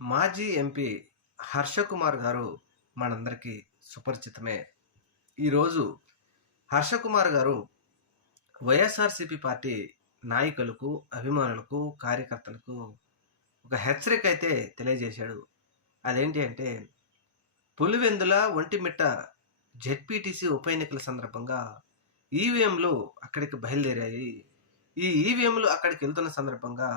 మాజీ ఎంపీ హర్షకుమార్ గారు మనందరికీ సుపరిచితమే. ఈరోజు హర్షకుమార్ గారు వైఎస్ఆర్‌సీపీ పార్టీ నాయకులకు, అభిమానులకు, కార్యకర్తలకు ఒక హెచ్చరిక అయితే తెలియజేశాడు. అదేంటి అంటే, పులివెందుల, ఒంటిమిట్ట జెడ్పీటీసీ ఉప ఎన్నికల సందర్భంగా ఈవీఎంలు అక్కడికి బయలుదేరాయి. ఈ ఈవీఎంలు అక్కడికెళ్తున్న సందర్భంగా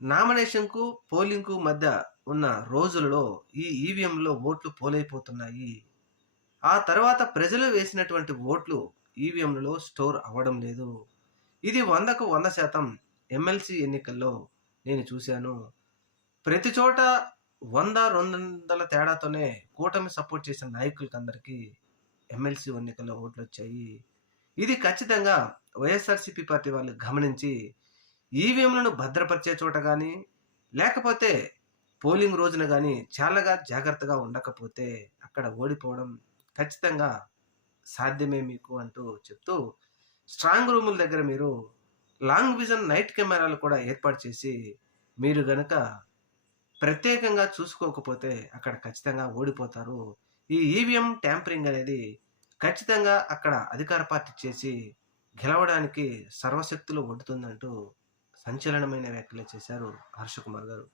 నామినేషన్‌కు, పోలింగ్‌కు మధ్య ఉన్న రోజులలో ఈ ఈవీఎంలో ఓట్లు పోలైపోతున్నాయి. ఆ తర్వాత ప్రజలు వేసినటువంటి ఓట్లు ఈవీఎంలలో స్టోర్ అవ్వడం లేదు. ఇది 100కు 100% ఎమ్మెల్సీ ఎన్నికల్లో నేను చూశాను. ప్రతి చోట 100, 200 తేడాతోనే కూటమి సపోర్ట్ చేసిన నాయకులకందరికీ ఎమ్మెల్సీ ఎన్నికల్లో ఓట్లొచ్చాయి. ఇది ఖచ్చితంగా వైఎస్ఆర్‌సీపీ పార్టీ వాళ్ళు గమనించి ఈవీఎంలను భద్రపరిచే చోట గాని, లేకపోతే పోలింగ్ రోజున గాని చాలాగా జాగ్రత్తగా ఉండకపోతే అక్కడ ఓడిపోవడం ఖచ్చితంగా సాధ్యమే మీకు అంటూ చెప్తూ, స్ట్రాంగ్ రూముల దగ్గర మీరు లాంగ్ విజన్ నైట్ కెమెరాలు కూడా ఏర్పాటు చేసి, మీరు గనక ప్రత్యేకంగా చూసుకోకపోతే అక్కడ ఖచ్చితంగా ఓడిపోతారు. ఈ ఈవీఎం ట్యాంపరింగ్ అనేది ఖచ్చితంగా అక్కడ అధికార పార్టీ చేసి గెలవడానికి సర్వశక్తులు ఒడ్డుతుందంటూ సంచలనమైన వ్యాఖ్యలు చేశారు హర్షకుమార్ గారు.